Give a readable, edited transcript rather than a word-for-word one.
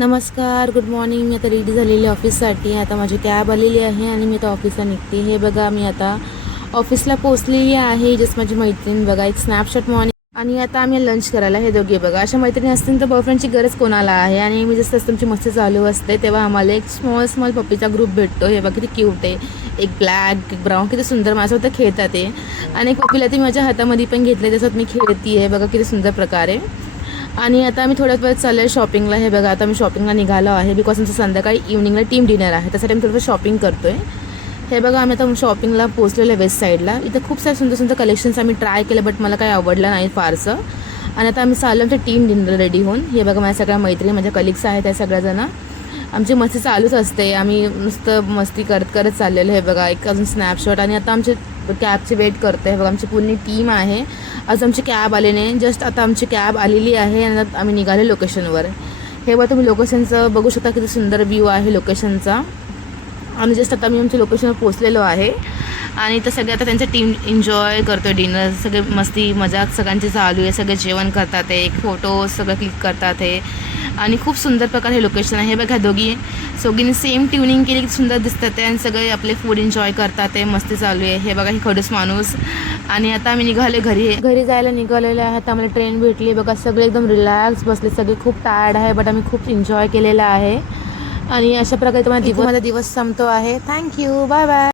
नमस्कार, good morning. मी आता ready झालेली ऑफिससाठी. आता माझी कॅब आलेली आहे आणि मी आता ऑफिसला निघते. हे बघा, मी आता ऑफिसला पोचलेली आहे. जस्ट माझी मैत्रीण बघा, एक स्नॅपशॉट मॉर्निंग. आणि आता आम्ही लंच करायला हे दोघे बघा. अशा मैत्रिणी असतील तर बॉयफ्रेंडची गरज कोणाला आहे. आणि मी जसं तुमची मस्ती चालू असते तेव्हा आम्हाला एक स्मॉल पप्पीचा ग्रुप भेटतो. हे बघा किती क्यूट आहे. एक ब्लॅक, एक ब्राऊन, किती सुंदर माझ्यासोबत खेळतात ते. आणि एक पप्पीला ती माझ्या हातामध्ये पण घेतले, त्याच्यात मी खेळती आहे बघा, किती सुंदर प्रकारे. आणि आता आम्ही थोड्याच वेळात चाललो आहे शॉपिंगला. हे बघा, आता मी शॉपिंगला निघालो आहे बिकॉज आमचं संध्याकाळी इव्हनिंगला टीम डिनर आहे, त्यासाठी आम्ही थोडंसं शॉपिंग करतो आहे. हे बघा, आम्ही आता शॉपिंगला पोहोचलेलो आहे वेस्ट साईडला. इथं खूप सारे सुंदर सुंदर कलेक्शन्स आम्ही ट्राय केलं, बट मला काही आवडलं नाही फारसं. आणि आता आम्ही चाललो आमच्या टीम डिनर रेडी होऊन. हे बघा, माझ्या सगळ्या मैत्रिणी, माझ्या कलिग्स आहेत, त्या सगळ्याजणं. आमची मस्ती चालूच असते, आम्ही नुसतं मस्ती करत करत चाललेलो. हे बघा, एक अजून स्नॅपशॉट. आणि आता आमचे कॅबची वेट करतो आहे. बघा, आमची पूर्ण टीम आहे. आज आमची कॅब आली नाही, जस्ट आता आमची कॅब आलेली आहे आणि आता आम्ही निघालो लोकेशनवर. हे बघा, तुम्ही लोकेशनचं बघू शकता, किती सुंदर व्ह्यू आहे लोकेशनचा. आणि जस्ट आता आम्ही आमच्या लोकेशनवर पोचलेलो आहे. आणि तर सगळे आता त्यांचं टीम एन्जॉय करतो आहे डिनर. सगळे मस्ती मजाक सगळ्यांची चालू आहे. सगळे जेवण करतात आहे, एक फोटो सगळं क्लिक करतात आहे. आणि खूप सुंदर प्रकारे हे लोकेशन आहे. हे बघा, दोघींनी सेम ट्युनिंग केली, किती सुंदर दिसतात आहे. आणि सगळे आपले फूड एन्जॉय करतात आहे, मस्ती चालू आहे. हे बघा, हे खडूस माणूस. आणि आता आम्ही निघाले घरी जायला निघालेलो आहे. आता आम्हाला ट्रेन भेटली. बघा, सगळे एकदम रिलॅक्स बसले, सगळे खूप टायर्ड आहे, बट आम्ही खूप एन्जॉय केलेला आहे. आणि अशा प्रकारे तुम्हाला माझा दिवस संपतो आहे. Thank you, bye bye.